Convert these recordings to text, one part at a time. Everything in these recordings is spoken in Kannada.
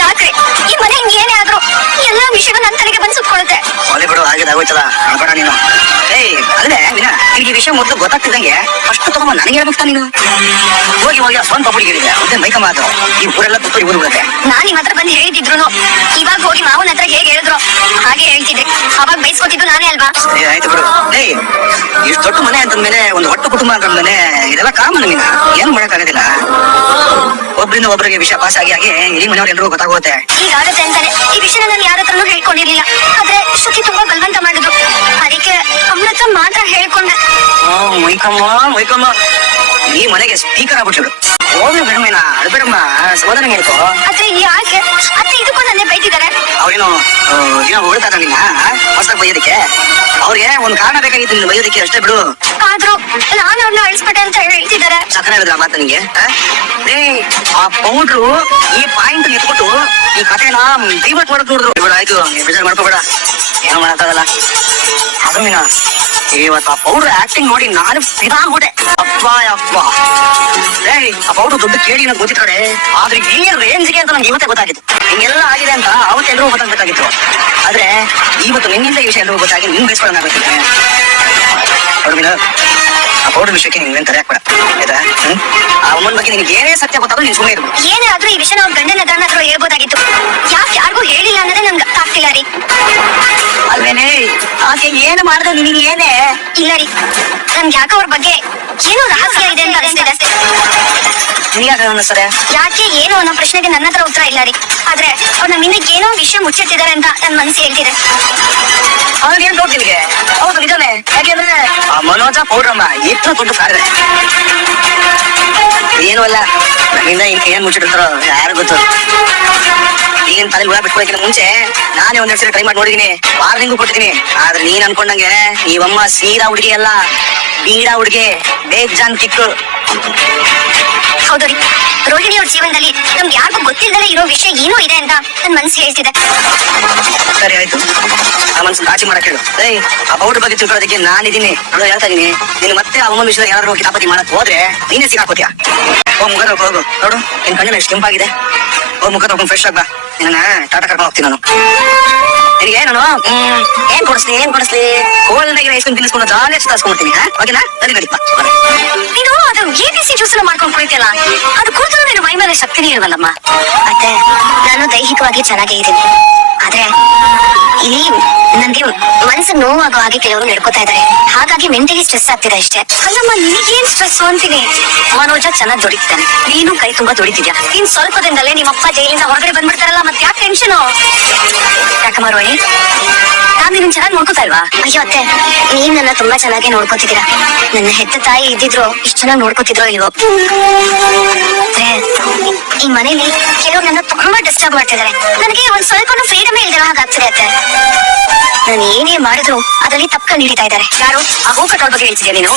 ಯಾಕ್ರಿ ಈ ಮನೆ ಏನೇ ಆದ್ರೂ ಎಲ್ಲಾ ವಿಷಯಗಳು ನನ್ನ ತಲೆಗೆ ಬಂದು ಸುತ್ಕೊಳ್ಳುತ್ತೆ. ಹೋಲಿ ಬಿಡು, ಆಗಿದಾಗೋಯ್ತದ ಅಳ್ಬೇಡ ನೀನು. ಅಲ್ಲೇ ನಿನಗೆ ಈ ವಿಷಯ ಮೊದಲು ಗೊತ್ತಾಗ್ತಿದ್ದಂಗೆ ಅಷ್ಟು ತಗೊಂಡ್ ನನಗೆ ಹೇಳ್ಬಿಡ್ತಾ ನೀನು. ಹೋಗಿ ಹೋಗಿ ಸ್ವಂತ ಒಬ್ಬರಿಗೆ ಹೇಳಿದೆ ಮತ್ತೆ ಮೈಕ ಮಾತು ಈ ಊರೆಲ್ಲ ತುಪ್ಪ ಊರು ಬಿಡುತ್ತೆ. ನಾನ್ ನಿಮ್ಮ ಹತ್ರ ಬಂದು ಹೇಳಿದ್ರು ಇವಾಗ ಹೋಗಿ ಮಾವನ ಹತ್ರ ಹೇಗೆ ಹೇಳಿದ್ರು ಹಾಗೆ ಹೇಳ್ತಿದ್ದೆ. ಅವಾಗ ಬೈಸ್ಕೊತಿದ್ದು ನಾನೇ ಅಲ್ವಾ? ಸರಿ ಆಯ್ತು ಬಿಡು. ಇಷ್ಟು ದೊಡ್ಡ ಮನೆ ಅಂತಂದ್ಮೇಲೆ ಒಂದು ಒಟ್ಟು ಕುಟುಂಬ ಅಂತಂದ್ಮೇಲೆ ಇದೆಲ್ಲ ಕಾಮನ್. ನೀನು ಏನು ಮಾಡಕ್ಕಾಗೋದಿಲ್ಲ. ಒಬ್ಬರಿಂದ ಒಬ್ಬರಿಗೆ ವಿಷಯ ಪಾಸ್ ಆಗಿ ಇಡೀ ಮನೆಯವ್ರು ಎಲ್ರಿಗೂ ಗೊತ್ತಾಗುತ್ತೆ. ಹೀಗಾಗತ್ತೆ ಅಂತಾನೆ ಈ ವಿಷಯ ನಾನು ಯಾರ ಹತ್ರನೂ ಹೇಳ್ಕೊಂಡಿರ್ಲಿಲ್ಲ. ಆದ್ರೆ ಶ್ರುತಿ ತುಂಬಾ ಬಲವಂತ ಮಾಡಿದ್ರು. ಅದಕ್ಕೆ ಅವ್ರ ಹತ್ರ ಮಾತ್ರ ಹೇಳ್ಕೊಂಡೆ. ಮೈಕಮ್ಮ ಈ ಮನೆಗೆ ಸ್ಪೀಕರ್ ಆಗ್ಬಿಟ್ರು. ಹೋಗ್ಲಿ ಬಿಡಮೇನ ಅಳ್ಬೇಡಮ್ಮ, ಸಮಾಧಾನ ಹೇಳ್ಕೊ. ಆದ್ರೆ ಯಾಕೆ ಅತ್ತೆ ಇದಕ್ಕೂ ನನ್ನೇ ಬೈತಿದ್ದಾರೆ? ಅವ್ರೇನು ದಿನ ಹೊಡ್ತಾರ ನಿನ್ನ ಹೊಸದಾಗಿ ಬೈಯೋದಕ್ಕೆ? ಅವ್ರಿಗೆ ಒಂದ್ ಕಾರಣ ಬೇಕಾಗಿತ್ತು ನಿನ್ನ ಬೈಯೋದಕ್ಕೆ, ಅಷ್ಟೇ ಬಿಡು. ಆದ್ರೂ ನಾನು ಅವ್ರನ್ನ ಅಳಿಸ್ಬಿಟ್ಟೆ ಅಂತ ಹೇಳ್ತಿದ್ದಾರೆ. ಸಕ್ಕರೆ ಹೇಳಿದ್ರ ಮಾತ ನಿಂಗೆ? ಆ ಪೌಡ್ರು ಈ ಪಾಯಿಂಟ್ ಎತ್ಬಿಟ್ಟು ಈ ಕಥೆನ ಡೈವರ್ಟ್ ಮಾಡಕ್ ನೋಡಿದ್ರು. ಬಿಡು ಆಯ್ತು, ಬೇಜಾರ್ ಮಾಡ್ಕೋಬೇಡ, ಏನೋ ಮಾಡಕ್ಕಾಗಲ್ಲ. ಅದು ಮೀನ ಇವತ್ತು ಆ ಪೌಡರ್ ಆಕ್ಟಿಂಗ್ ನೋಡಿ ನಾನು ಫಿದಾಗ್ಬಿಟ್ಟೆ. ಅಪ್ಪ ಆ ಪೌಡರ್ ದೊಡ್ಡ ಕೇಳಿ ನನಗೆ ಗೊತ್ತಿತ್ತಡೆ, ಆದ್ರೆ ಈ ರೇಂಜ್ಗೆ ಅಂತ ನಂಗೆ ಇವತ್ತೇ ಗೊತ್ತಾಗಿತ್ತು. ಹಿಂಗೆಲ್ಲ ಆಗಿದೆ ಅಂತ ಅವತ್ತೆಲ್ಲರೂ ಗೊತ್ತಾಗ್ಬೇಕಾಗಿತ್ತು. ಆದ್ರೆ ಇವತ್ತು ನಿನ್ನಿಂದ ಈ ವಿಷಯ ಎಲ್ಲರೂ ಗೊತ್ತಾಗಿ ನಿನ್ ಬೇಯಿಸ್ಕೊಳ್ಳೋಣ. ಆ ಪೌಡರ್ ವಿಷಯಕ್ಕೆ ನಿಂಗೆ ತಲೆ ಹಾಕ್ಬೇಡ ಆಯ್ತಾ? ಆ ಅಮ್ಮನ ಬಗ್ಗೆ ನಿನ್ಗೆ ಏನೇ ಸತ್ಯ ಗೊತ್ತಾದ್ರೂ ನೀನ್ ಸುಮ್ಮನೆ ಇರ್ಬೋದು. ಏನೇ ಆದ್ರೂ ಈ ವಿಷಯ ಅವ್ರ ಗಂಡನ ಹತ್ರ ಹೇಳ್ಬೋದಾಗಿತ್ತು. ಯಾಕೆ ಯಾರಿಗೂ ಹೇಳಿಲ್ಲ ಅನ್ನೋದೇ ನಮ್ಗೆ ಆಗ್ತಿಲ್ಲ ರೀ. ಅಲ್ವೇನೆ ಆಕೆ ಏನು ಮಾಡಿದ್ರೆ ನಿನಗೆ ಏನೇ ಇಲ್ಲ ರೀ, ನನ್ಗೆ ಯಾಕೆ ಅವ್ರ ಬಗ್ಗೆ ಏನೋ ರಹಸ್ಯ ಇದೆ ಅಂತ ಅನಿಸ್ತಿದೆ. ಅನಿಸ್ತದೆ ಯಾಕೆ ಏನು ಅನ್ನೋ ಪ್ರಶ್ನೆಗೆ ನನ್ನ ಹತ್ರ ಉತ್ತರ ಇಲ್ಲ ರೀ. ಆದ್ರೆ ಅವ್ರು ನಮ್ಮಿಂದ ಏನೋ ವಿಷಯ ಮುಚ್ಚಿಟ್ಟಿದ್ದಾರೆ ಅಂತ ನನ್ ಮನಸ್ಸು ಹೇಳ್ತಿದೆ. ಅವ್ರಿಗೆ ಏನ್ ಡೌಟ್ ನಿಮಗೆ? ಹೌದು ನಿಜಾನೆ. ಯಾಕೆಂದ್ರೆ ಆ ಮನೋಜ ಪೌಡ್ರಮ್ಮ ಎಷ್ಟು ದೊಡ್ಡ ಸಾರಿದೆ. ಏನೂ ಅಲ್ಲ, ನಮ್ಮಿಂದ ಏನ್ ಮುಚ್ಚಿಟ್ಟಿರ್ತಾರೋ ಯಾರು ಗೊತ್ತು. ನೀನ್ ತಲೆ ಹುಳ ಬಿಟ್ಕೊಳಕಿನ ಮುಂಚೆ ನಾನೇ ಒಂದೆರಡು ಸರಿ ಟ್ರೈ ಮಾಡಿ ನೋಡಿದೀನಿ, ವಾರ್ನಿಂಗು ಕೊಟ್ಟಿದ್ದೀನಿ. ಆದ್ರೆ ನೀನ್ ಅನ್ಕೊಂಡಂಗೆ ನೀವಮ್ಮ ಸೀದಾ ಹುಡುಗಿ ಅಲ್ಲ, ಬೀಡ ಹುಡುಗಿ, ಬೇಜಾನ್ ಕಿಕ್ಕು. ಹೌದು ರೀ, ರೋಹಿಣಿ ಅವ್ರ ಜೀವನದಲ್ಲಿ ನಮ್ಗೆ ಯಾರಿಗೂ ಗೊತ್ತಿಲ್ಲದೆ ಇರೋ ವಿಷಯ ಏನೋ ಇದೆ ಅಂತ ನನ್ ಮನಸ್ಸು ಹೇಳ್ತಿದೆ. ಸರಿ ಆಯ್ತು, ಆ ಮನ್ಸು ಕಾಚಿ ಮಾಡಕ್ ಹೇಳು. ಆ ಪೌಡರ್ ಬಗ್ಗೆ ತಿಳ್ಕೊಳ್ಳೋದಕ್ಕೆ ನಾನಿದ್ದೀನಿ. ನೋಡು ಹೇಳ್ತಾ ಇದೀನಿ, ನೀನು ಮತ್ತೆ ಆ ಅಮ್ಮನ ವಿಷಯದಲ್ಲಿ ಯಾರು ಕಿತಾಪತಿ ಮಾಡಕ್ ಹೋದ್ರೆ ನೀನೇ ಸಿಗಾಕೋತೀಯ. ಮುಖ ಹೋಗು, ನೋಡು ನಿನ್ ಕಣ್ಣಿನ ಎಷ್ಟು ಕೆಂಪಾಗಿದೆ. ಮುಖ ತಗೊಂಡು ಫ್ರೆಶ್ ಆಗ್ಬಾ, ನಿನ್ನ ಟಾಟಾ ಕರ್ಕೊಂಡು ಹೋಗ್ತೀನಿ ನಾನು. ನಿನಗೆ ನಾನು ಏನ್ ಕೊಡಿಸ್ಲಿ ಕೋಲ್ಡ್ ಐಸ್ ಕ್ರೀಮ್ ತಿನ್ನಿಸ್ಕೊಂಡು ಜಾಲಿ ಸುತ್ತಾಸ್ಕೊಂಡ್ಬಿಡ್ತೀನಿ. ಓಕೆನಾ? ನಡಿ ನಡಿಪ್ಪ. ನೀನು ಅದು ABC ಜ್ಯೂಸ್ ಮಾಡ್ಕೊಂಡು ಕುಡಿತಿಯಲ್ಲ, ಅದು ಕುಡಿದ್ರು ನೀನು ಮೈ ಮೇಲೆ ಶಕ್ತಿನೇ ಇಲ್ವಲ್ಲಮ್ಮ. ಅತ್ತೆ, ನಾನು ದೈಹಿಕವಾಗಿ ಚೆನ್ನಾಗೇ ಇದ್ದೀನಿ. ಆದ್ರೆ ಇಲ್ಲಿ ನನ್ಗೆ ಮನ್ಸಿಗೆ ನೋವಾಗೋ ಹಾಗೆ ಕೆಲವರು ನಡ್ಕೋತಾ ಇದಾರೆ. ಹಾಗಾಗಿ ಮೆಂಟಲಿ ಸ್ಟ್ರೆಸ್ ಆಗ್ತಿದೆ ಅಷ್ಟೇ. ಅಲ್ಲಮ್ಮ, ನಿನಗೇನ್ ಸ್ಟ್ರೆಸ್ ಅಂತೀನಿ? ಮನೋಜ ಚೆನ್ನಾಗಿ ದುಡಿತಾನೆ, ನೀನು ಕೈ ತುಂಬಾ ದುಡಿತಿದ್ಯಾ. ಇನ್ ಸ್ವಲ್ಪ ದಿನದಲ್ಲೇ ನಿಮ್ಮಪ್ಪ ಜೈಲಿಂದ ಹೊರಗಡೆ ಬಂದ್ಬಿಡ್ತಾರಲ್ಲ, ಮತ್ತೆ ಯಾಕೆ ಟೆನ್ಷನ್? ಯಾಕಮ್ಮ ರೋಹಿಣಿ, ನಾನ್ ನಿನ್ನ ಚೆನ್ನಾಗಿ ನೋಡ್ಕೋತಾ ಇಲ್ವಾ? ಅಯ್ಯೋ ಅತ್ತೆ, ನೀವ್ ನನ್ನ ತುಂಬಾ ಚೆನ್ನಾಗಿ ನೋಡ್ಕೋತಿದ್ದೀರಾ. ನನ್ನ ಹೆತ್ತ ತಾಯಿ ಇದ್ದಿದ್ರು ಇಷ್ಟು ಚೆನ್ನಾಗಿ ನೋಡ್ಕೋತಿದ್ರೋ ಇಲ್ವೋ. ಈ ಮನೇಲಿ ಕೆಲವರು ನನ್ನ ತುಂಬಾ ಡಿಸ್ಟರ್ಬ್ ಮಾಡ್ತಿದ್ದಾರೆ. ನನಗೆ ಒಂದ್ ಸ್ವಲ್ಪ ಫ್ರೀಡಮೇ ಇಲ್ದಿರೋ ಹಾಗಾಗ್ತಿದೆ ಅತ್ತೆ. ನಾನು ಏನೇ ಮಾಡಿದ್ರು ಅದರಲ್ಲಿ ತಪ್ಕೊಂಡು ಹಿಡಿತಾ ಇದ್ದಾರೆ. ಯಾರು ಆ ಹೂ ಕಟ್ಟೋಳ ಬಗ್ಗೆ ಹೇಳ್ತಿದ್ಯಾ ನೀನು?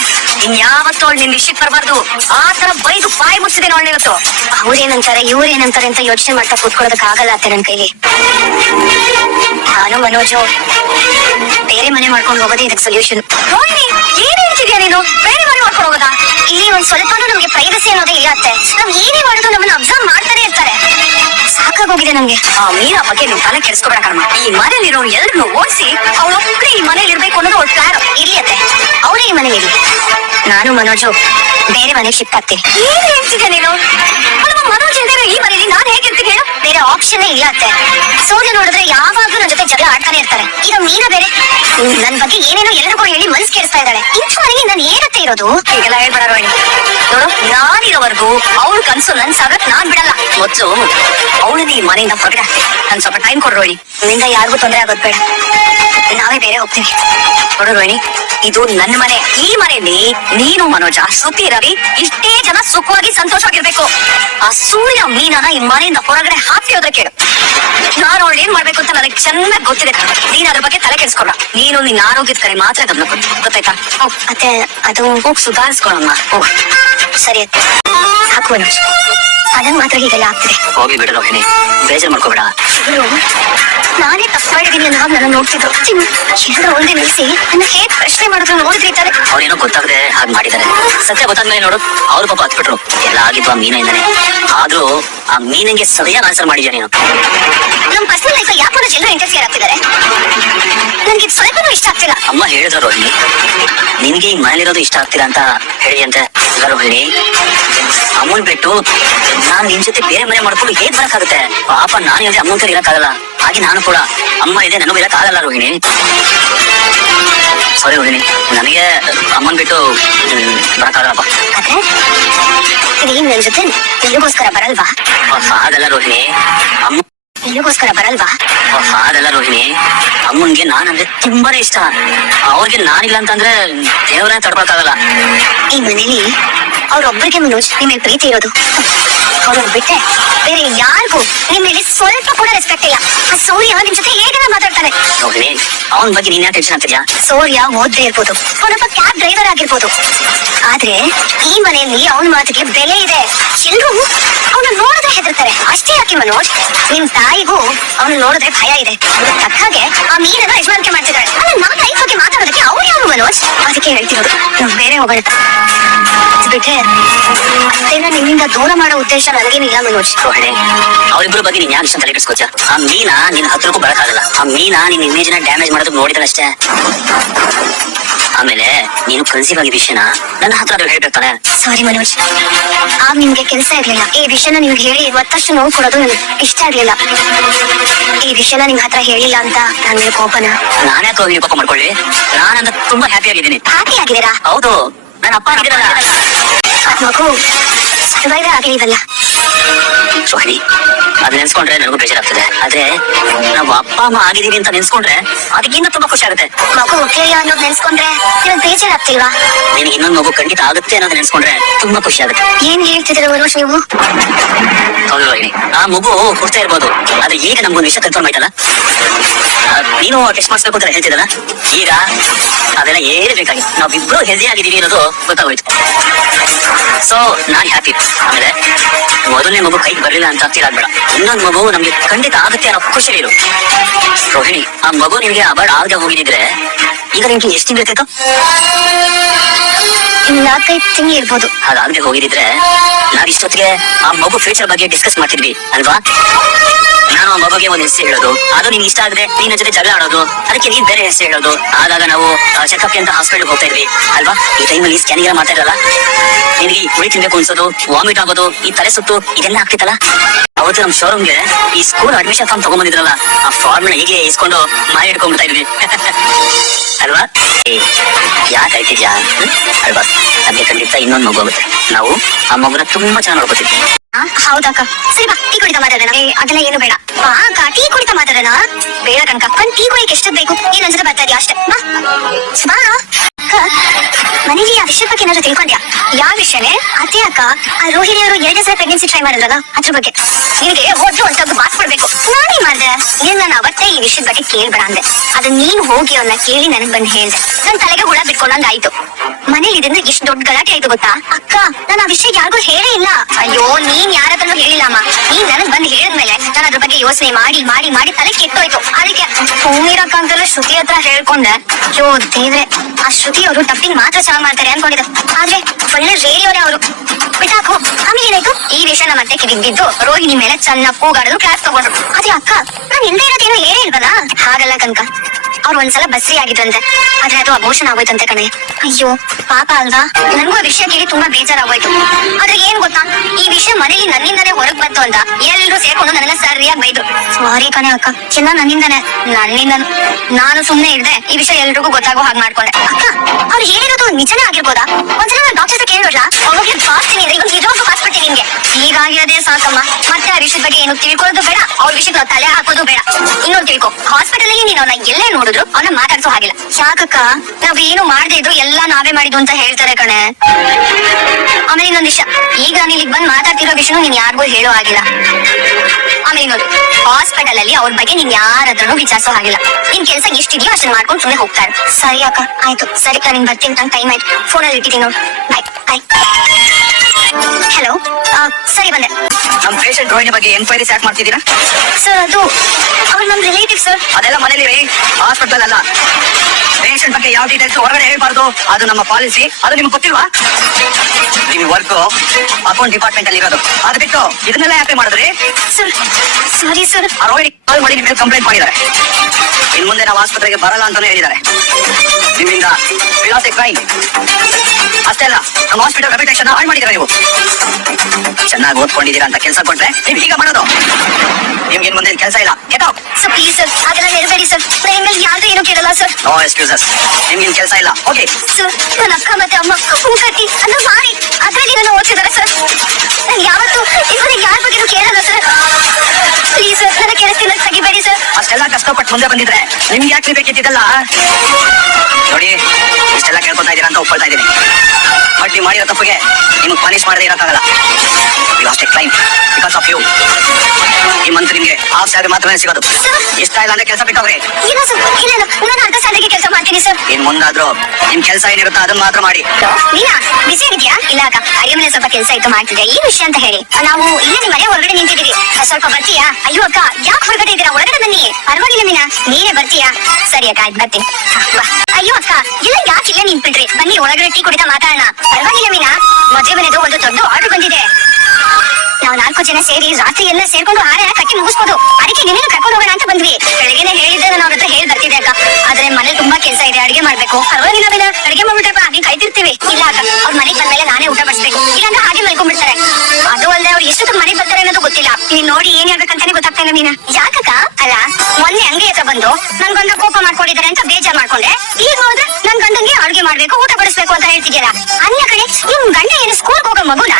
ಇನ್ಯಾವತ್ತೂ ಅವಳು ನಿನ್ ವಿಷಯಕ್ಕೆ ಬರಬಾರ್ದು. ಆ ತರ ಬೈದು ಬಾಯಿ ಮುಚ್ಚಿದೆ ಅವಳು ಇವತ್ತು. ಅವ್ರೇನಂತಾರೆ ಇವ್ರೇನಂತಾರೆ ಅಂತ ಯೋಚನೆ ಮಾಡ್ತಾ ಕೂತ್ಕೊಳ್ಳೋದಕ್ಕೆ ಆಗಲ್ಲ ಅತ್ತೆ ನನ್ ಕೈಲಿ. ನಾನು ಮನೋಜು ಬೇರೆ ಮನೆ ಮಾಡ್ಕೊಂಡು ಹೋಗೋದೇ ಇದಕ್ಕೆ ಸೊಲ್ಯೂಷನ್. ಏನ್ ಹೇಳ್ತಿದ್ಯಾ ನೀನು? ಬೇರೆ ಮನೆ ಮಾಡ್ಕೊಂಡು ಹೋಗೋದಾ? ಇಲ್ಲಿ ಒಂದ್ ಸ್ವಲ್ಪ ನಮ್ಗೆ ಪ್ರೈವಸಿ ಅನ್ನೋದೇ ಇಲ್ಲ ಅತ್ತೆ. ನಾವ್ ಏನೇ ಮಾಡಿದ್ರು ನಮ್ಮನ್ನ ಅಬ್ಸರ್ವ್ ಮಾಡ್ತಾನೆ ಇರ್ತಾರೆ. ಸಾಕಾಗೋಗಿದೆ ನಮ್ಗೆ. ಆ ಮೀರಾ ಬಗ್ಗೆ ನಿಮ್ ತಲೆ ಕೆಡಿಸ್ಕೋಬೇಡ ಕರ್ಮ. ಈ ಮನೇಲಿರೋ ಎಲ್ರನ್ನೂ ಓಡಿಸಿ ಅವಳು ಒಬ್ಬರೇ ಈ ಮನೇಲಿ ಇರ್ಬೇಕು ಅನ್ನೋದು ಅವ್ಳ ಪ್ಲಾನ್. ಇರ್ಲಿ ಅತ್ತೆ, ಅವರೇ ಈ ಮನೇಲಿ ಇರ್ಲಿ. ನಾನು ಮನೋಜು ಬೇರೆ ಮನೆಗೆ ಶಿಫ್ಟ್ ಆಗ್ತೀನಿ. ಏನ್ ಹೇಳ್ತಿದ್ಯಾ ನೀನು? ಮನೋಜ್ ಇಲ್ದೇ ಈ ಮನೇಲಿ ನಾನು ಹೇಗಿರ್ತೀನಿ ಹೇಳು? ಬೇರೆ ಆಪ್ಷನ್ ಇಲ್ಲ ಅತ್ತೆ. ಸೂರ್ಯ ನೋಡಿದ್ರೆ ಯಾವಾಗ್ಲೂ ನನ್ನ ಜೊತೆ ಜಗಳ ಆಡ್ತಾನೆ ಇರ್ತಾರೆ. ಈಗ ಮೀನಾ ಬೇರೆ ನನ್ ಬಗ್ಗೆ ಏನೇನೋ ಎಲ್ರಿಗೂ ಹೇಳಿ ಮನ್ಸ್ ಕೆಡಿಸ್ತಾ ಇದ್ದಾಳೆ. ಇಂಥ ಮನೆಗೆ ನಾನು ಏನತ್ತೆ ಇರೋದು? ಹೀಗೆಲ್ಲ ಹೇಳ್ಬೇಡ ರೋಹಿಣಿ. ನೋಡು, ನಾನಿರೋವರೆಗೂ ಅವಳು ಕನ್ಸು ನನ್ ಸಾಗಕ್ ನಾನ್ ಬಿಡಲ್ಲ. ಮೊದ್ಲು ಅವಳನ್ನ ಈ ಮನೆಯಿಂದ ಹೊರಗಡೆ ನನ್ ಸ್ವಲ್ಪ ಟೈಮ್ ಕೊಡು ರೋಹಿಣಿ. ನಿನ್ನಿಂದ ಯಾರಿಗೂ ತೊಂದರೆ ಆಗೋದ್ ಬೇಡ, ನಾವೇ ಬೇರೆ ಹೋಗ್ತೀವಿ. ನೋಡು ರೋಹಿಣಿ, ಇದು ನನ್ನ ಮನೆ. ಈ ಮನೆಯಲ್ಲಿ ನೀನು ಮನೋಜ, ಶ್ರುತಿ, ರವಿ ಇಷ್ಟೇ ಜನ ಸುಖವಾಗಿ ಸಂತೋಷವಾಗಿರ್ಬೇಕು. ಆ ಸೂರ್ಯ ಮೀನನ ಈ ಮನೆಯಿಂದ ಹೊರಗಡೆ ಹಾಕಿ ಹೋದ್ರೆ ಕೇಳು. ನಾನು ಅವಳು ಏನ್ ಮಾಡ್ಬೇಕು ಅಂತ ನನಗೆ ಚೆನ್ನಾಗಿ ಗೊತ್ತಿದೆ. ನೀನ್ ಅದ್ರ ಬಗ್ಗೆ ತಲೆ ಕೆಡಿಸ್ಕೊಳ. ನೀನು ನಿನ್ನ ಆರೋಗ್ಯದ ಕಡೆ ಮಾತ್ರ ಗಮನ ಕೊಡು, ಗೊತ್ತಾಯ್ತಾ? ಅತ್ತೆ, ಅದು ಹೋಗಿ ಸುಧಾರಿಸ್ಕೊಳಮ್ಮ. ಸರಿ ಅತ್ತೆ, ಸಾಕು ಮನೋಜ್. ಅದನ್ನ ಮಾತ್ರ ಹೀಗೆಲ್ಲ ಆಗ್ತಿದೆ. ಹೋಗಿ ಬಿಡು ರೋಹಿಣಿ, ಬೇಜಾರು ಮಾಡ್ಕೋಬೇಡ. ನಾನೇ ತಪ್ಪು ಮಾಡಿದೀನಿ ಅನ್ನೋ ಹಾಗೆ ನನ್ನ ನೋಡ್ತಿದ್ರು. ಎಲ್ಲರೂ ಒಂದೇ ನಿಲ್ಸಿ ನನ್ನ ಹೇಗ್ ಪ್ರಶ್ನೆ ಮಾಡಿದ್ರು ನೋಡಿದ್ರಿ ತಾನೆ. ಅವ್ರೇನೋ ಗೊತ್ತಾಗದೆ ಹಾಗೆ ಮಾಡಿದ್ದಾರೆ. ಸತ್ಯ ಗೊತ್ತಾದ್ಮೇಲೆ ನೋಡು ಅವ್ರು ಪಾಪ ಹತ್ಬಿಟ್ರು. ಎಲ್ಲ ಆಗಿದ್ದು ಆ ಮೀನಿಂದಾನೆ. ಆದ್ರೂ ಆ ಮೀನಿಗೆ ಸರಿಯಾಗಿ ಆನ್ಸರ್ ಮಾಡಿದ್ಯಾ ನೀನು. ನಮ್ ಪರ್ಸನಲ್ ಲೈಫ್ ಯಾಕೋ ಎಲ್ಲರೂ ಇಂಟರ್ಫಿಯರ್ ಆಗ್ತಿದ್ದಾರೆ. ನನ್ಗೆ ಇದು ಸ್ವಲ್ಪನೂ ಇಷ್ಟ ಆಗ್ತಿಲ್ಲ. ಅಮ್ಮ ಹೇಳಿದ್ರು ರೋಹಿಣಿ, ನಿನ್ಗೆ ಈ ಮನೇಲಿರೋದು ಇಷ್ಟ ಆಗ್ತಿಲ್ಲ ಅಂತ ಹೇಳಿ ಅಂತೆ. ರೋಹಿಣಿ, ಅಮ್ಮನ್ ಬಿಟ್ಟು ನಾನ್ ನಿನ್ ಜೊತೆ ಬೇರೆ ಮನೆ ಮಾಡ್ಕೊಂಡು ಹೇಗ್ ಬರಕ್ಕಾಗುತ್ತೆ? ಪಾಪ ನಾನು ಇಲ್ಲದೆ ಅಮ್ಮನ್ ಕೈ ಇರಕ್ಕಾಗಲ್ಲ. ಹಾಗೆ ನಾನು ಕೂಡ ಅಮ್ಮ ಇದೆ ನನಗೂ ಇರಕ್ಕಾಗಲ್ಲ ರೋಹಿಣಿ. ಸಾರಿ ರೋಹಿಣಿ, ನನಗೆ ಅಮ್ಮನ್ ಬಿಟ್ಟು ಬರಕ್ಕಾಗಲ್ಲಪ್ಪ. ಆದ್ರೆ ನೀನ್ ನನ್ ಜೊತೆ ನಿನಗೋಸ್ಕರ ಬರಲ್ವಾ? ಹಾಗಲ್ಲ ರೋಹಿಣಿ, ಅಮ್ಮ ನಿನಗೋಸ್ಕರ ಬರಲ್ವಾ? ಹಾಗಲ್ಲ ರೋಹಿಣಿ, ಅಮ್ಮನ್ಗೆ ನಾನಂದ್ರೆ ತುಂಬಾನೇ ಇಷ್ಟ. ಅವ್ರಿಗೆ ನಾನಿಲ್ಲ ಅಂತಂದ್ರೆ ದೇವರನ್ನ ತಡ್ಕೊಳಕ್ಕಾಗಲ್ಲ. ಈ ಮನೇಲಿ ಅವ್ರೊಬ್ಬರಿಗೆ ಮನೋಜ್ ನಿಮ್ ಮೇಲೆ ಪ್ರೀತಿ ಇರೋದು. ಅವ್ರನ್ನ ಬಿಟ್ಟೆ ಬೇರೆ ಯಾರಿಗೂ ನಿಮ್ ಮೇಲೆ ಸ್ವಲ್ಪ ಕೂಡ ರೆಸ್ಪೆಕ್ಟ್ ಇಲ್ಲ. ಆ ಸೂರ್ಯ ನಿಮ್ ಜೊತೆ ಹೇಗೆಲ್ಲ ಮಾತಾಡ್ತಾನೆ. ರೋಹಿಣಿ, ಅವನ ಬಗ್ಗೆ ನೀನ್ ಯಾಕೆ ಟೆನ್ಷನ್ ಆಗ್ತಿದ್ಯಾ? ಸೂರ್ಯ ಓದ್ದೇ ಇರ್ಬೋದು, ಅವನೊಬ್ಬ ಕ್ಯಾಬ್ ಡ್ರೈವರ್ ಆಗಿರ್ಬೋದು. ಆದ್ರೆ ಈ ಮನೆಯಲ್ಲಿ ಅವನ ಮಾತಿಗೆ ಬೆಲೆ ಇದೆ. ಎಲ್ರೂ ಅವನ ನೋಡಿದ್ರೆ ಹೆದರ್ತಾರೆ. ಅಷ್ಟೇ ಯಾಕೆ ಮನೋಜ್, ನಿಮ್ ತಾಯಿಗೂ ಅವನು ನೋಡಿದ್ರೆ ಭಯ ಇದೆ. ತಕ್ಕ ಹಾಗೆ ಆ ಮೀನನ್ನ ಯಜಮಾನಿಕೆ ಮಾಡ್ತಿದ್ದಾಳೆ. ಅಲ್ಲ, ನಾನ್ ಲೈಫ್ ಬಗ್ಗೆ ಮಾತಾಡೋದಕ್ಕೆ ಅವ್ರು ಯಾವ ಮನೋಜ್? ಅದಕ್ಕೆ ಹೇಳ್ತಿರೋದು ನಾವು ಬೇರೆ ಹೋಗೋಣ. ಬಿಟ್ರೆ ಅಷ್ಟೇನ ನಿಮ್ಮಿಂದ ದೂರ ಮಾಡೋ ಉದ್ದೇಶ ನನಗೇನಿಲ್ಲ ಮನೋಜ್. ರೋಹಿಣಿ, ಅವರಿಬ್ಬರ ಬಗ್ಗೆ ನೀನ್ ಯಾಕೆ ಇಷ್ಟ ತಲೆ ಕೆಡಿಸ್ಕೋಚ? ಆ ಮೀನ ನಿನ್ ಹತ್ರಕ್ಕೂ ಬರಕ್ಕಾಗಲ್ಲ. ಆ ಮೀನ ನಿನ್ ಇಮೇಜ್ ನ ಡ್ಯಾಮೇಜ್ ಮಾಡೋದಕ್ಕೆ ನೋಡಿದಳಷ್ಟೇ. ಆಮೇಲೆ ನೀನು ಕನ್ಸೀವ್ ಆಗಿದ್ದ ವಿಷಯನ ನನ್ನ ಹತ್ರ ಅದು ಹೇಳ್ಬೇಕಾನೆ. ಸಾರಿ ಮನೋಜ್, ಆಗ ನಿಮ್ಗೆ ಕೆಲಸ ಇರ್ಲಿಲ್ಲ. ಈ ವಿಷಯನ ನಿಮ್ಗೆ ಹೇಳಿ ಮತ್ತಷ್ಟು ನೋವು ಕೊಡೋದು ನನ್ಗೆ ಇಷ್ಟ ಆಗ್ಲಿಲ್ಲ. ಈ ವಿಷಯನ ನಿಮ್ ಹತ್ರ ಹೇಳಿಲ್ಲ ಅಂತ ನನ್ಗೆ ಕೋಪನ. ನಾನ್ಯಾಕೆ ಹೋಗಿ ಕೋಪ ಮಾಡ್ಕೊಳ್ಳಿ? ನಾನಂತ ತುಂಬಾ ಹ್ಯಾಪಿ ಆಗಿದ್ದೀನಿ. ಹ್ಯಾಪಿ ಆಗಿದ್ದೀರಾ? ಹೌದು, ನನ್ನ ಅಪ್ಪ ಆಗಿದ್ದೀರಲ್ಲ. ಮಗು ಸರ್ವೈವರ್ ಆಗಿದೀವಲ್ಲ. ರೋಹಿಣಿ, ಅದ್ ನೆನ್ಸ್ಕೊಂಡ್ರೆ ನನಗೂ ಬೇಜಾರಾಗ್ತದೆ. ಆದ್ರೆ ನಾವು ಅಪ್ಪ ಅಮ್ಮ ಆಗಿದೀವಿ ಅಂತ ನೆನ್ಸ್ಕೊಂಡ್ರೆ ಅದಕ್ಕಿಂತ ತುಂಬಾ ಖುಷಿ ಆಗುತ್ತೆ. ಮಗು ಹುಟ್ಟಿಲ್ಲ ಅನ್ನೋದು ನೆನ್ಸ್ಕೊಂಡ್ರೆ ನಿಮ್ಗೆ ಬೇಜಾರಾಗ್ತಿಲ್ವಾ? ನಿನಗೆ ಇನ್ನೊಂದು ಮಗು ಖಂಡಿತ ಆಗುತ್ತೆ ಅನ್ನೋದು ನೆನ್ಸ್ಕೊಂಡ್ರೆ ತುಂಬಾ ಖುಷಿ ಆಗುತ್ತೆ. ಏನ್ ಹೇಳ್ತಿದ್ದೀರ ಮನೋಜ್ ನೀವು? ಹೌದು ರೋಹಿಣಿ, ಆ ಮಗು ಹುಡ್ತಾ ಇರ್ಬೋದು. ಆದ್ರೆ ಈಗ ನಮ್ಗೊಂದು ವಿಷಯ ಕನ್ಫರ್ಮ್ ಆಯ್ತಲ್ಲ. ನೀನು ಟೆಸ್ಟ್ ಮಾಡಿಸ್ಬೇಕು ಅಂತ ಹೇಳ್ತಿದ್ದಲ್ಲ, ಈಗ ಅದೆಲ್ಲ ಏನೇ ಬೇಕಾಗಿ ನಾವಿಬ್ರು ಹೆಲ್ದಿ ಆಗಿದೀವಿ ಅನ್ನೋದು ಗೊತ್ತಾಗೋಯ್ತು. ಸೊ ನಾನ್ ಹ್ಯಾಪಿ. ಆಮೇಲೆ ಮೊದಲನೇ ಮಗು ಕೈಗೆ ಬರ್ಲಿಲ್ಲ ಅಂತ ಆಗ್ಬೇಡ. ಇನ್ನೊಂದು ಮಗು ನಮ್ಗೆ ಖಂಡಿತ ಆಗುತ್ತೆ ಅನ್ನೋ ಖುಷಿ ಇರು. ರೋಹಿಣಿ, ಆ ಮಗು ನಿನ್ಗೆ ಅಬಾರ್ಡ್ ಆಗದೆ ಹೋಗಿದ್ರೆ ಈಗ ನಿಮ್ಗೆ ಎಷ್ಟು ತಿಂಗಳು ಇರ್ತಿತ್ತು? 4-5 ತಿಂಗಳು ಇರ್ಬೋದು. ಹಾಗಾಗದೆ ಹೋಗಿದ್ರೆ ನಾವ್ ಇಷ್ಟೊತ್ತಿಗೆ ಆ ಮಗು ಫ್ಯೂಚರ್ ಬಗ್ಗೆ ಡಿಸ್ಕಸ್ ಮಾಡ್ತಿದ್ವಿ ಅಲ್ವಾ? ನಾನು ಆ ಮಗುಗೆ ಒಂದು ಹೆಸರು ಹೇಳೋದು, ಅದು ನಿನ್ಗೆ ಇಷ್ಟ ಆಗದೆ ನಿನ್ನ ಜೊತೆ ಜಗಳ ಆಡೋದು, ಅದಕ್ಕೆ ನೀನ್ ಬೇರೆ ಹೆಸರು ಹೇಳೋದು. ಆದಾಗ ನಾವು ಚೆಕಪ್ ಅಂತ ಹಾಸ್ಪಿಟಲ್ ಹೋಗ್ತಾ ಇದ್ವಿ ಅಲ್ವಾ? ಈ ಟೈಮಲ್ಲಿ ಸ್ಕ್ಯಾನಿಂಗ್ ಎಲ್ಲ ಮಾಡ್ತಾ ಇರಲ್ಲ, ನಿನಗೆ ಉಳಿ ತಿನ್ಬೇಕು ಅನ್ಸೋದು, ವಾಮಿಟ್ ಆಗೋದು, ಈ ತಲೆ ಸುತ್ತು ಇದೆಲ್ಲ ಆಗ್ತಿತ್ತಲ್ಲ. ಅವತ್ತು ನಮ್ ಶೋರೂಮ್ಗೆ ಈ ಸ್ಕೂಲ್ ಅಡ್ಮಿಷನ್ ಫಾರ್ಮ್ ತಗೊಂಡ್ಬಂದಿದ್ರಲ್ಲ, ಆ ಫಾರ್ಮ್ ನ ಈಗಲೇ ಇಸ್ಕೊಂಡು ಮಾರಿ ಇಟ್ಕೊಂಡ್ಬಿಡ್ತಾ ಇದ್ವಿ ಅಲ್ವಾ? ಯಾಕೆ ಆಯ್ತಿದ್ಯಾ ಅಲ್ವಾ? ಅದೇ ಖಂಡಿತ ಇನ್ನೊಂದು ಮಗು ಆಗುತ್ತೆ. ನಾವು ಆ ಮಗುನ ತುಂಬಾ ಚೆನ್ನಾಗಿ ನೋಡ್ಕೋತೀವಿ. ಹೌದಕ್ಕ, ಸರಿ ಬಾ, ಟೀ ಕುಡಿತಾ ಮಾತಾಡೋಣ. ಅದೆಲ್ಲ ಏನು ಬೇಡ. ಬಾ ಅಕ್ಕ, ಟೀ ಕುಡಿತಾ ಮಾತಾಡೋಣ. ಬೇಡ ಕಣ್ಕ, ಟೀ ಕುಡಿಯಕ್ಕೆ ಎಷ್ಟೊತ್ತು ಬೇಕು? ನೀನ್ ನನ್ ಜೊತೆ ಬರ್ತಾ ಇದೀಯ ಅಷ್ಟೇ. ಬಾ ಬಾ ಅಕ್ಕ. ಮನೇಲಿ ಆ ವಿಷಯ ಬಗ್ಗೆ ಏನಾದ್ರು ತಿಳ್ಕೊಂಡ್ಯಾ? ಯಾವ ವಿಷಯನೇ? ಅದೇ ಅಕ್ಕ, ಆ ರೋಹಿಣಿ ಅವರು 2 ಸಲ ಪ್ರೆಗ್ನೆನ್ಸಿ ಟ್ರೈ ಮಾಡಿದ್ರಲ್ಲ, ಅದ್ರ ಬಗ್ಗೆ ನಿನಗೆ ಮೊದ್ಲು ಒಂದ್ ಮಾತು ಕೊಡ್ಬೇಕು. ನಾನೇ ಮಾಡ್ದೆ. ನೀನ್ ನಾನು ಅವತ್ತೇ ಈ ವಿಷಯದ ಬಗ್ಗೆ ಕೇಳ್ಬೇಡ ಅಂದೆ. ಅದು ನೀನ್ ಹೋಗಿ ಅವನ್ನ ಕೇಳಿ ನನಗ್ ಬಂದು ಹೇಳ್ದೆ. ನನ್ ತಲೆಗೆ ಹುಳ ಬಿಟ್ಕೊಂಡಂಗಾಯ್ತು. ಮನೇಲಿ ಇದರಿಂದ ಇಷ್ಟು ದೊಡ್ಡ ಗಲಾಟೆ ಆಯ್ತು ಗೊತ್ತಾ ಅಕ್ಕ? ನಾನು ಆ ವಿಷಯ ಯಾರಿಗೂ ಹೇಳೇ ಇಲ್ಲ. ಅಯ್ಯೋ, ನೀನ್ ಯಾರತ್ರನೂ ಹೇಳಿಲ್ಲ ಅಮ್ಮ. ನೀನ್ ನನಗ್ ಬಂದು ಹೇಳಿದ್ಮೇಲೆ ನಾನು ಅದ್ರ ಬಗ್ಗೆ ಯೋಚನೆ ಮಾಡಿ ಮಾಡಿ ಮಾಡಿ ತಲೆ ಕೆಟ್ಟೋಯ್ತು. ಅದಕ್ಕೆ ಭೂಮಿರಕ್ಕ ಅಂತೆಲ್ಲ ಶ್ರುತಿ ಹತ್ರ ಹೇಳ್ಕೊಂಡೆ. ಅಯ್ಯೋ ದೇವ್ರೆ, ಆ ಶ್ರುತಿ ಅವರು ಡಬ್ಬಿಂಗ್ ಮಾತ್ರ ಚೆನ್ನಾಗ್ ಮಾಡ್ತಾರೆ ಅನ್ಕೊಂಡಿದ್ದೆ. ಆದ್ರೆ ಒಳ್ಳೆ ರೇಡಿಯೋನೇ ಅವರು. ಬಿಟ್ಟಾಕು. ಆಮೇಲೆ ಏನಾಯ್ತು? ಈ ವಿಷಯ ನಮ್ಮ ಅತ್ತೆ ಕಿವಿಗ್ ಬಿದ್ದು ರೋಹಿಣಿ ಮೇಲೆ ಚೆನ್ನಾಗಿ ಕೂಗಾಡೋದು ಕ್ಲಾಸ್ ತಗೊಂಡ್ರು. ಅದೇ ಅಕ್ಕ, ನಾನ್ ಹಿಂದೆ ಇರೋದೇನೋ ಹೇಳೇ ಇಲ್ವಲ್ಲ? ಹಾಗಲ್ಲ ಕನಕ, ಅವ್ರು ಒಂದ್ಸಲ ಬಸ್ರಿ ಆಗಿದ್ರಂತೆ. ಆದ್ರೆ ಅದು ಅಬೋಷನ್ ಆಗೋಯ್ತಂತೆ ಕಣೆ. ಅಯ್ಯೋ ಪಾಪ ಅಲ್ವಾ? ನನ್ಗೂ ಆ ವಿಷಯ ಕೇಳಿ ತುಂಬಾ ಬೇಜಾರಾಗೋಯ್ತು. ಆದ್ರೆ ಏನ್ ಗೊತ್ತಾ, ಈ ವಿಷಯ ಮನೇಲಿ ನನ್ನಿಂದಾನೇ ಹೊರಗ್ ಬಂತು ಅಂತ ಎಲ್ರು ಸೇರ್ಕೊಂಡು ನನ್ನ ಸರಿಯಾಗಿ ಬೈದ್ರು. ಸಾರಿ ಕಣೆ ಅಕ್ಕ, ಎಲ್ಲ ನನ್ನಿಂದಾನೆ. ನಾನು ಸುಮ್ನೆ ಇರ್ದೆ ಈ ವಿಷಯ ಎಲ್ರಿಗೂ ಗೊತ್ತಾಗೋ ಹಾಗೆ ಮಾಡ್ಕೊಂಡೆ. ಅಕ್ಕ, ಅವ್ರು ಹೇಳಿರೋದು ನಿಜನೇ ಆಗಿರ್ಬೋದಾ? ಒಂದ್ಸಲ ನಾನು ಡಾಕ್ಟರ್ ಹತ್ರ ಕೇಳ್ಬಿಡ್ಲಾ? ಅವ್ರಿಗೆ ಬಾಸ್ತೀನಿ ಅಂದ್ರೆ ಈಗ ನಿಜವಾಗ್ಲೂ ಬಾಸ್ಬಿಡ್ತೀನಿ ನಿಮ್ಗೆ. ಹೀಗಾಗಿರೋದೇ ಸಾಕಮ್ಮ. ಮತ್ತೆ ಆ ವಿಷಯದ ಬಗ್ಗೆ ಏನು ತಿಳ್ಕೊಳ್ಳೋದು ಬೇಡ, ಅವ್ರ ವಿಷಯಕ್ಕೆ ನಾವು ತಲೆ ಹಾಕೋದು ಬೇಡ. ಇನ್ನೊಂದು ತಿಳ್ಕೊ, ಹಾಸ್ಪಿಟಲ್ ಅಲ್ಲಿ ನೀನು ಅವ್ನ ಎಲ್ಲೇ ನೋಡಿದ್ರು ಅವನ್ನ ಮಾತಾಡ್ಸೋ ಹಾಗಿಲ್ಲ. ಯಾಕಕ್ಕ? ನಾವ್ ಏನು ಮಾಡದೇ ಇದ್ರು ಎಲ್ಲ ನಾವೇ ಮಾಡಿದ್ದು ಅಂತ ಹೇಳ್ತಾರೆ ಕಣೆ. ಆಮೇಲೆ ಇನ್ನೊಂದ್ ವಿಷಯ, ಈಗ ನಾನು ಇಲ್ಲಿಗೆ ಬಂದ್ ಮಾತಾಡ್ತಿರೋ ವಿಷಯ ನೀನ್ ಯಾರಿಗೂ ಹೇಳೋ ಆಗಿಲ್ಲ. ಆಮೇಲೆ ಇನ್ನೊಂದು, ಹಾಸ್ಪಿಟಲ್ ಅಲ್ಲಿ ಅವ್ರ ಬಗ್ಗೆ ನೀನ್ ಯಾರತ್ರನು ವಿಚಾರಿಸೋ ಹಾಗಿಲ್ಲ. ನಿನ್ ಕೆಲ್ಸ ಎಷ್ಟಿದೆಯೋ ಅಷ್ಟನ್ನ ಮಾಡ್ಕೊಂಡು ಸುಮ್ಮನೆ ಹೋಗ್ತಾರೆ. ಸರಿ ಅಕ್ಕ, ಆಯ್ತು. ಸರಿ, ನಾನು ಬರ್ತೀನಿ. ನಂಗೆ ಟೈಮ್ ಆಯ್ತು. ಫೋನಲ್ಲಿ ಇಟ್ಟಿದ್ದೀನಿ ನೋಡು. ಬಾಯ್ ಬಾಯ್. ಹಲೋ, ಸರಿ ಬಂದೆ. ನಮ್ ಪೇಷಂಟ್ ರೋಹಿಣಿ ಬಗ್ಗೆ ಎನ್ಕ್ವೈರೀಸ್ ಯಾಕೆ ಮಾಡ್ತಿದ್ದೀರಾ? ಸರ್ ಅದು ಅವ್ರು ನಮ್ ರಿಲೇಟಿವ್ ಸರ್. ಅದೆಲ್ಲ ಮನೇಲಿ ರೀ, ಹಾಸ್ಪಿಟಲ್ ಅಲ್ಲ. ಪೇಷಂಟ್ ಬಗ್ಗೆ ಯಾವ ಡೀಟೇಲ್ಸ್ ಹೊರಗಡೆ ಹೇಳ್ಬಾರ್ದು, ಅದು ನಮ್ಮ ಪಾಲಿಸಿ. ಅದು ನಿಮ್ಗೆ ಗೊತ್ತಿಲ್ವಾ? ನಿಮ್ ವರ್ಕ್ ಅಕೌಂಟ್ ಡಿಪಾರ್ಟ್ಮೆಂಟ್ ಅಲ್ಲಿ ಇರೋದು, ಅದು ಬಿಟ್ಟು ಇದನ್ನೆಲ್ಲ ಯಾಕೆ ಮಾಡಿದ್ರಿ? Sir sorry sir. ಆ ರೋಹಿಣಿ ಕಾಲ್ ಮಾಡಿ ನಿಮ್ಗೆ ಕಂಪ್ಲೇಂಟ್ ಮಾಡಿದ್ದಾರೆ. ಇನ್ ಮುಂದೆ ನಾವು ಆಸ್ಪತ್ರೆಗೆ ಬರಲ್ಲ ಅಂತಾನೆ ಹೇಳಿದ್ದಾರೆ. ನಿಮ್ಮಿಂದ ವಿಳಾಸ ಕ್ರೈಮ್ ಅಷ್ಟೇ ಅಲ್ಲ, ನಮ್ಮ ಹಾಸ್ಪಿಟಲ್ ರೆಪ್ಯುಟೇಷನ್ ಹಾಳು ಮಾಡಿದ್ದೀರಾ ನೀವು. ಚೆನ್ನಾಗಿ ಓದ್ಕೊಂಡಿದ್ದೀರಾ ಅಂತ ಕೆಲಸ ಕೊಟ್ರೆ ನೀವು ಈಗ ಮಾಡೋದು. ನಿಮ್ಗೆ ಇನ್ ಮುಂದೆ ಕೆಲಸ ಇಲ್ಲ. Get out. Sir please sir, ಅದೆಲ್ಲ ಹೇಳ್ಬೇಡಿ ಸರ್. ಟ್ರೈನಲ್ಲಿ ಯಾವ್ದು ಏನು ಕೇಳಲ್ಲ ಸರ್. No excuses. ನಿಮ್ಗೆ ಇನ್ ಕೆಲಸ ಇಲ್ಲ. ಓಕೆ ಸರ್ ನನ್ನ ಅಕ್ಕ ಮತ್ತೆ ಅಮ್ಮ ಕಟ್ಟಿ ಅನ್ನ ಮಾಡಿ ಅದ್ರಲ್ಲಿ ನನ್ನ ಓದಿಸಿದಾರೆ ಸರ್. ನಾನು ಯಾವತ್ತು ಇವ್ರಿಗೆ ಯಾರ ಬಗ್ಗೆನೂ ಕೇಳಲ್ಲ ಸರ್. ಪ್ಲೀಸ್ ಸರ್, ನನ್ನ ಕೆಲಸದಿಂದ ತೆಗಿಬೇಡಿ ಸರ್. ಅಷ್ಟೆಲ್ಲ ಕಷ್ಟಪಟ್ಟು ಮುಂದೆ ಬಂದಿದ್ರೆ ನಿಮ್ಗೆ ಯಾಕೆ ಬೇಕಿತ್ತಿದ್ದಲ್ಲ? ನೋಡಿ, ಇಷ್ಟೆಲ್ಲ ಕೇಳ್ಕೊತಾ ಇದ್ದೀರಾ ಅಂತ ಒಪ್ಕೊಳ್ತಾ ಇದ್ದೀನಿ. ಬಟ್ ನೀವು ಮಾಡಿರೋ ತಪ್ಪಿಗೆ ನಿಮ್ಗೆ ಪನಿಷ್ ಮಾಡದೇ ಇರೋಕ್ಕಾಗಲ್ಲ. You lost a client because of you. ಈ ಮಂತ್ ನಿಮ್ಗೆ ಹಾಫ್ ಸ್ಯಾಲರಿ ಮಾತ್ರನೇ ಸಿಗೋದು. ಇಷ್ಟ ಇಲ್ಲ ಅಂದ್ರೆ ಕೆಲಸ ಬಿಟ್ಟವ್ರಿ. ಇಲ್ಲ ಸರ್, ಇಲ್ಲ ನಾನು ಅರ್ಧ ಸ್ಯಾಲರಿಗೆ ಕೆಲಸ ಮಾಡ್ತೀನಿ ಸರ್. ಇನ್ ಮುಂದಾದ್ರೂ ನಿಮ್ ಕೆಲಸ ಏನಿರುತ್ತೋ ಅದನ್ನ ಮಾತ್ರ ಮಾಡಿ. ನೀನಾ ಬಿಸಿ ಆಗಿದ್ಯಾ? ಇಲ್ಲ ಅಕ್ಕ, ಅಡಿಗೆ ಮನೆ ಸ್ವಲ್ಪ ಕೆಲಸ ಇತ್ತು ಮಾಡ್ತಿದ್ದೆ. ಈ ವಿಷಯ ಅಂತ ಹೇಳಿ ನಾವು ಇಲ್ಲೇ ನಿಮ್ಮ ಮನೆ ಹೊರಗಡೆ ನಿಂತಿದ್ದೀವಿ. ಸ್ವಲ್ಪ ಬರ್ತೀಯಾ? ಅಯ್ಯೋ ಅಕ್ಕ, ಯಾಕೆ ಹೊರಗಡೆ ಇದ್ದೀರಾ? ಒಳಗಡೆ ಬನ್ನಿ. ಪರವಾಗಿಲ್ಲ ಮೀನಾ, ನೀನೇ ಬರ್ತೀಯಾ? ಸರಿ ಅಕ್ಕ, ಆಯ್ತು ಬರ್ತೀನಿ. ಬಾ. ಅಯ್ಯೋ ಅಕ್ಕ, ಇಲ್ಲ ಯಾಕೆ ಇಲ್ಲೇ ನಿಂತ್ಬಿಟ್ರಿ? ಬನ್ನಿ ಒಳಗಡೆ ಟೀ ಕುಡಿತಾ ಮಾತಾಡೋಣ. ಪರವಾಗಿಲ್ಲ ಮೀನಾ, ಮದುವೆ ಮನೆದು ಒಂದು ದೊಡ್ಡ ಆರ್ಡರ್ ಬಂದಿದೆ. ನಾವು 4 ಜನ ಸೇರಿ ರಾತ್ರಿ ಎಲ್ಲ ಸೇರ್ಕೊಂಡು ಹಾರ ಕಟ್ಟಿ ಮುಗಿಸ್ಬೋದು. ಅದಕ್ಕೆ ನಿನ್ನೆ ಕರ್ಕೊಂಡು ಹೋಗೋಣ ಅಂತ ಬಂದ್ವಿ. ಬೆಳಗ್ಗೆನೆ ಹೇಳಿದ್ದೆ, ನಾನು ಅವ್ರ ಹತ್ರ ಹೇಳಿ ಬರ್ತಿದ್ದೆ ಅಕ್ಕ. ಆದ್ರೆ ಮನೇಲಿ ತುಂಬಾ ಕೆಲಸ ಇದೆ, ಅಡಿಗೆ ಮಾಡ್ಬೇಕು. ಪರವಾಗಿಲ್ಲ ಮೀನಾ, ಅಡಿಗೆ ಮಾಡ್ಬಿಟ್ರಪ್ಪ, ನೀನ್ ಕಾಯ್ತಿರ್ತೀವಿ. ಇಲ್ಲ ಅಕ್ಕ, ಅವ್ರ ಮನೆಗೆ ಬಂದ್ಮೇಲೆ ನಾನೇ ಊಟ ಬಡಿಸ್ಬೇಕು. ಇಲ್ಲಾಂದ್ರೆ ಹಾಗೆ ಮಲ್ಕೊಂಡ್ಬಿಡ್ತಾರೆ. ಅದು ಅಲ್ಲದೆ ಅವ್ರು ಎಷ್ಟೊತ್ತಿಗೆ ಮನೆಗೆ ಬರ್ತಾರೆ ಅನ್ನೋದು ಗೊತ್ತಿಲ್ಲ. ನೀನ್ ನೋಡಿ ಏನ್ ಹೇಳ್ಬೇಕಂತಾನೆ ಗೊತ್ತಾಗ್ತಾ ಇಲ್ಲ ಮೀನಾ. ಯಾಕಕ್ಕ? ಅಲ್ಲ, ಮೊನ್ನೆ ಅಂಗಡಿ ಹತ್ರ ಬಂದು ನನ್ ಗಂಡ ಕೋಪ ಮಾಡ್ಕೊಂಡಿದ್ದಾರೆ ಅಂತ ಬೇಜಾರ್ ಮಾಡ್ಕೊಂಡೆ. ಈಗ ಹೋದ್ರೆ ನನ್ ಗಂಡಂಗೆ ಅಡಿಗೆ ಮಾಡ್ಬೇಕು, ಊಟ ಬಡಿಸ್ಬೇಕು ಅಂತ ಹೇಳ್ತಿದ್ಯಲ್ಲ. ಅನ್ನ ಕಡೆ ನಿಮ್ ಗಂಡ ಏನು ಸ್ಕೂಲ್ಗೆ ಹೋಗೋ ಮಗುನಾ?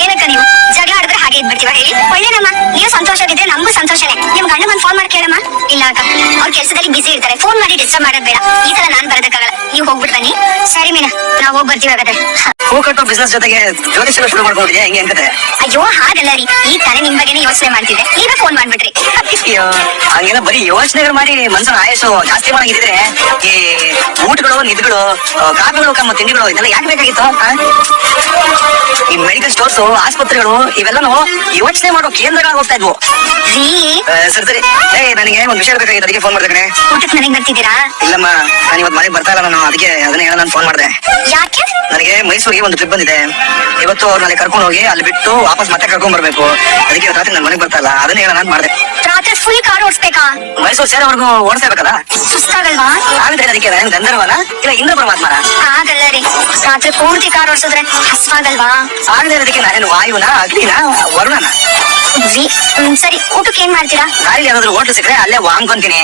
ಏನಕ್ಕ ನೀವು ಜಗಳ ಆಡಿದ್ರೆ ಹಾಗೆ ಇದ್ಬಿಡ್ತೀವ ಹೇಳಿ? ಒಳ್ಳೇನಮ್ಮ, ನೀವು ಸಂತೋಷವಾಗಿದ್ರೆ ನಮಗೂ ಸಂತೋಷನೇ. ನಿಮ್ ಗಂಡ ಬಂದ್ ಫೋನ್ ಮಾಡಿ ಕೇಳಮ್ಮ. ಇಲ್ಲ ಅಕ್ಕ, ಅವ್ರ ಕೆಲಸದಲ್ಲಿ ಬಿಸಿ ಇರ್ತಾರೆ, ಫೋನ್ ಮಾಡಿ ಡಿಸ್ಟರ್ಬ್ ಮಾಡೋದ್ ಬೇಡ. ಈ ಸಲ ನಾನ್ ಬರೋದಕ್ಕಾಗಲ್ಲ, ನೀವು ಹೋಗ್ಬಿಟ್ಟು ಬನ್ನಿ. ಸರಿ ಮೀನಾ, ನಾವ್ ಹೋಗ್ ಬರ್ತೀವಿ ಹಾಗಾದ್ರೆ. ಹೂ ಕಟ್ಟೋ ಬಿಸ್ನೆಸ್ ಜೊತೆಗೆ ಜ್ಯೋತಿಷ್ಯ ಶುರು ಮಾಡ್ಕೊಂಡಿದ್ಯಾ? ಹೆಂಗೆ ಅನ್ಕತೆ? ಅಯ್ಯೋ ಹಾಗಲ್ಲ ರೀ, ಈಗ ತಾನೇ ನಿಮ್ ಬಗ್ಗೆನೇ ಯೋಚನೆ ಮಾಡ್ತಿದ್ದೆ, ಈಗ ಫೋನ್ ಮಾಡ್ಬಿಟ್ರಿ. ಅಯ್ಯೋ, ಹಂಗೆಲ್ಲ ಬರೀ ಯೋಚನೆಗಳು ಮಾಡಿ ಮನ್ಸನ ಆಯಸ್ಸು ಜಾಸ್ತಿ ಮಾಡಿದ್ರೆ ಈ ಊಟಗಳು, ನಿದ್ಗಳು, ಕಾಫಿಗಳು, ಕಮ್ಮ ತಿಂಡಿಗಳು ಇದೆಲ್ಲ ಯಾಕೆ ಬೇಕಾಗಿತ್ತು? ಈ ಮೆಡಿಕಲ್ ಸ್ಟೋರ್ಸ್, ಆಸ್ಪತ್ರೆಗಳು ಇವೆಲ್ಲನೂ ಯೋಚನೆ ಮಾಡೋ ಕೇಂದ್ರಗಳಾಗಿ ಹೋಗ್ತಾ ಇದ್ವು. ರೀ ಸರಿ ಸರಿ, ನನಗೆ ಒಂದ್ ವಿಷಯ ಬೇಕಾಗಿತ್ತು, ಅದಕ್ಕೆ ಫೋನ್ ಮಾಡಿದೆ ಕಣೆ. ಊಟಕ್ಕೆ ಮನೆಗೆ ಬರ್ತಿದ್ದೀರಾ? ಇಲ್ಲಮ್ಮ, ನಾನು ಇವತ್ತು ಮನೆಗೆ ಬರ್ತಾ ಇಲ್ಲ. ನಾನು ಅದಕ್ಕೆ ಅದನ್ನ ಹೇಳ ನಾನು ಫೋನ್ ಮಾಡಿದೆ. ಯಾಕೆ? ನನಗೆ ಮೈಸೂರಿಗೆ ಒಂದು ಟ್ರಿಪ್ ಬಂದಿದೆ. ಇವತ್ತು ಅವ್ರನ್ನ ಕರ್ಕೊಂಡು ಹೋಗಿ ಅಲ್ಲಿ ಬಿಟ್ಟು ವಾಪಸ್ ಮತ್ತೆ ಕರ್ಕೊಂಡ್ ಬರ್ಬೇಕು. ಅದಕ್ಕೆ ಇವತ್ತು ರಾತ್ರಿ ನನ್ನ ಮನೆಗೆ ಬರ್ತಾ ಇಲ್ಲ, ಅದನ್ನ ಹೇಳ ನಾನು ಮಾಡಿದೆ. ರಾತ್ರಿ ಫುಲ್ ಕಾರ್ ಓಡಿಸ್ಬೇಕಾ? ಮೈಸೂರು ಸೇರೋವರೆಗೂ ಓಡಿಸ್ಬೇಕಲ್ಲ. ಸುಸ್ತಾಗಲ್ವಾ? ಆಗುತ್ತೆ. ಅದಕ್ಕೆ ನಾನು ಗಂಧರ್ವನ ಇಲ್ಲ ಇಂದ್ರ ಪರಮಾತ್ಮನ? ಆಗಲ್ಲ ರೀ, ರಾತ್ರಿ ಪೂರ್ತಿ ಕಾರ್ ಓಡಿಸಿದ್ರೆ ಹಸ್ವಾಗಲ್ವಾ? ಆಗದೆ ಅದಕ್ಕೆ ನಾನೇನು ವಾಯುನ, ಅಗ್ನಿನ, ವರುಣನ? ರೀ ಸರಿ, ಊಟಕ್ಕೆ ಏನ್ ಮಾಡ್ತೀರಾ? ಗಾಳಿ ಯಾವ್ದಾದ್ರು ಹೋಟ್ಲು ಸಿಕ್ಕರೆ ಅಲ್ಲೇ ವಾಂಗ್ಕೊಂತೀನಿ.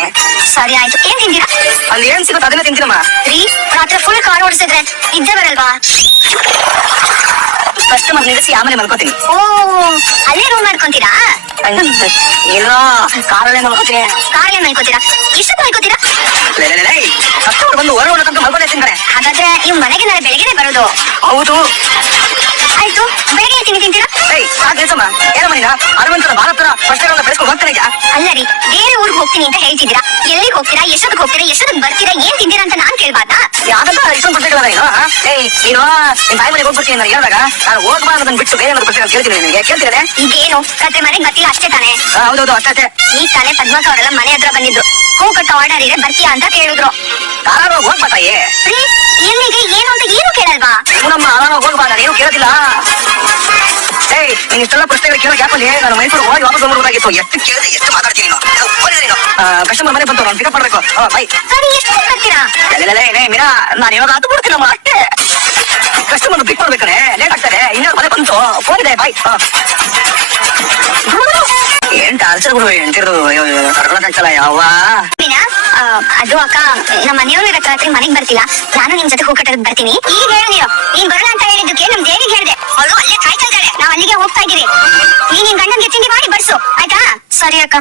ಸರಿ ಆಯ್ತು, ಏನ್ ತಿಂತೀರಾ? ಅಲ್ಲಿ ಏನ್ ಸಿಗುತ್ತೆ ಅದನ್ನ ತಿಂತೀನಮ್ಮ. ರೀ ರಾತ್ರಿ ಫುಲ್ ಕಾರ್ ಓಡಿಸಿದ್ರೆ ಇದ್ದೇ ಬರಲ್ವಾ? ಕಸ್ಟಮರ್ ನಿಲ್ಲಿಸಿ ಆಮೇಲೆ ಮಲ್ಕೋತೀನಿ. ಓ, ಅಲ್ಲೇ ರೂಮ್ ಮಾಡ್ಕೊಂತೀರಾ? ಇಲ್ಲ, ಕಾರಲ್ಲೇ ಮಲ್ಕೋತೀನಿ. ಕಾರ್ಗೆ ಮಲ್ಕೋತೀರಾ? ಎಷ್ಟೊತ್ತು ಮಲ್ಕೋತೀರಾ? ಕಸ್ಟಮರ್ ಬಂದು ಹೊರ ತನಕ ಮಲ್ಕೊಂಡೇ ತಿಂತಾರೆ. ಹಾಗಾದ್ರೆ ನೀವು ಮನೆಗೆ ನಾಳೆ ಬೆಳಗ್ಗೆ ಬರೋದು? ಹೌದು. ಆಯ್ತು, ಬೆಳಗ್ಗೆ ತಿಂಡಿ ತಿಂತೀರಾ? ಕೆಲಸಮ್ಮ ಏನಮ್ಮ ನೀನ ಅರವಂತರ ಭಾರತರ ಫಸ್ಟೆಲ್ಲ ಬೆಳೆಸ್ಕೊಂಡು ಹೋಗ್ತಾನೆ ಇದೆಯಾ? ಅಲ್ಲ ರೀ, ಬೇರೆ ಊರಿಗೆ ಹೋಗ್ತೀನಿ ಅಂತ ಹೇಳ್ತಿದ್ದೀರಾ. ಎಲ್ಲಿಗೆ ಹೋಗ್ತೀರಾ? ಎಷ್ಟೊತ್ತಿಗೆ ಹೋಗ್ತೀರಾ? ಎಷ್ಟೊತ್ತಿಗೆ ಬರ್ತೀರಾ? ಏನ್ ತಿಂತೀರಾ ಅಂತ ನಾನ್ ಕೇಳ್ಬಾರ್ದಾ? ಯಾಕಂತ ಇಷ್ಟೊಂದು ಪ್ರಶ್ನೆಗಳಲ್ಲ ನೀನು? ನೀನು ನಿನ್ ತಾಯಿ ಮನೆಗೆ ಹೋಗ್ಬಿಡ್ತೀನಿ ಅಂತ ಹೇಳಿದಾಗ ನಾನು ಹೋಗ್ಬಾರ್ದು ಬಿಟ್ಟು ಬೇರೆ ಏನಾದ್ರು ಪ್ರಶ್ನೆ ಕೇಳ್ತೀನಿ. ನಿನಗೆ ಕೇಳ್ತಿದ್ದೇನೆ. ಈಗೇನು ಕತ್ತೆ ಮನೆಗೆ ಗೊತ್ತಿಲ್ಲ ಅಷ್ಟೇ ತಾನೆ? ಹೌದೌದು, ಅಷ್ಟೇ. ಈಗ ತಾನೇ ಪದ್ಮಕ್ಕ ಅವರೆಲ್ಲ ಮನೆ ಹತ್ರ ಬಂದಿದ್ರು. ಹೂ ಕಟ್ಟೋ ಆರ್ಡರ್ ಇದೆ, ಬರ್ತೀಯಾ ಅಂತ ಕೇಳಿದ್ರು. ಆರಾಮಾಗಿ ಹೋಗ್ಬಾತಾಯಿ. ರೀ ಎಲ್ಲಿಗೆ ಏನು ಅಂತ ಏನು ಕೇಳಲ್ವಾ? ನಮ್ಮ ಆರಾಮಾಗಿ ಹೋಗ್ಬಾ, ನಾನು ಏನು ಕೇಳೋದಿಲ್ಲ. ನೀನ್ ಇಷ್ಟೆಲ್ಲ ಪ್ರಶ್ನೆಗಳು ಕೇಳೋ ಗ್ಯಾಪಲ್ಲಿ ನಾನು ಮೈಸೂರು ಹೋಗಿ ವಾಪಸ್ ಬಂದ್ಬಿಡೋದಾಗಿತ್ತು. ಎಷ್ಟು ಕೇಳಿದೆ, ಎಷ್ಟು ಮಾತಾಡ್ತೀನಿ ನೀನು. ಕಸ್ಟಮರ್ ಮನೆ ಬಂತು, ನಾನು ಪಿಕಪ್ ಮಾಡ್ಬೇಕು. ಬೈ. ಸರಿ, ಎಷ್ಟು ಬರ್ತೀರಾ? ಮೀನಾ, ನಾನು ಇವಾಗ ಹತ್ತು ಬಿಡ್ತೀನಮ್ಮ ಅಷ್ಟೇ. ಕಸ್ಟಮರ್ ಪಿಕ್ ಮಾಡ್ಬೇಕಾನೆ, ಲೇಟ್ ಆಗ್ತಾರೆ. ಇನ್ನೂ ಮನೆ ಬಂತು, ಫೋನ್ ಇದೆ. ಬಾಯ್. ಏನ್ ಟಾರ್ಚರ್ ಬಿಡು, ಎಂಟಿರೋದು ಕರ್ಕೊಳಕ್ಕಾಗ್ತಲ್ಲ ಯಾವ. ಮೀನಾ, ಅದು ಅಕ್ಕ, ನಮ್ಮ ಮನೆಯವ್ರು ರಾತ್ರಿ ಮನೆಗ್ ಬರ್ತಿಲ್ಲ. ನಾನು ನಿಮ್ ಜೊತೆ ಹೂ ಕಟ್ಟೋದಕ್ಕೆ ಬರ್ತೀನಿ. ಈಗ ಹೇಳು ನೀನ್ ಬರೋಣ ಅಂತ ಹೇಳಿದ್ದಕ್ಕೆ ನಮ್ ದೇವಿಗೆ ಹೇಳಿದೆ. ಅವಳು ಅಲ್ಲೇ ಕಾಯ್ತಾ ಇದ್ದಾಳೆ, ನಾವ್ ಅಲ್ಲಿಗೆ ಹೋಗ್ತಾ ಇದೀವಿ. ನೀನ್ ನಿನ್ ಗಂಡನ್ಗೆ ತಿಂಡಿ ಮಾಡಿ ಬಡ್ಸು, ಆಯ್ತಾ? ಸರಿ ಅಕ್ಕ.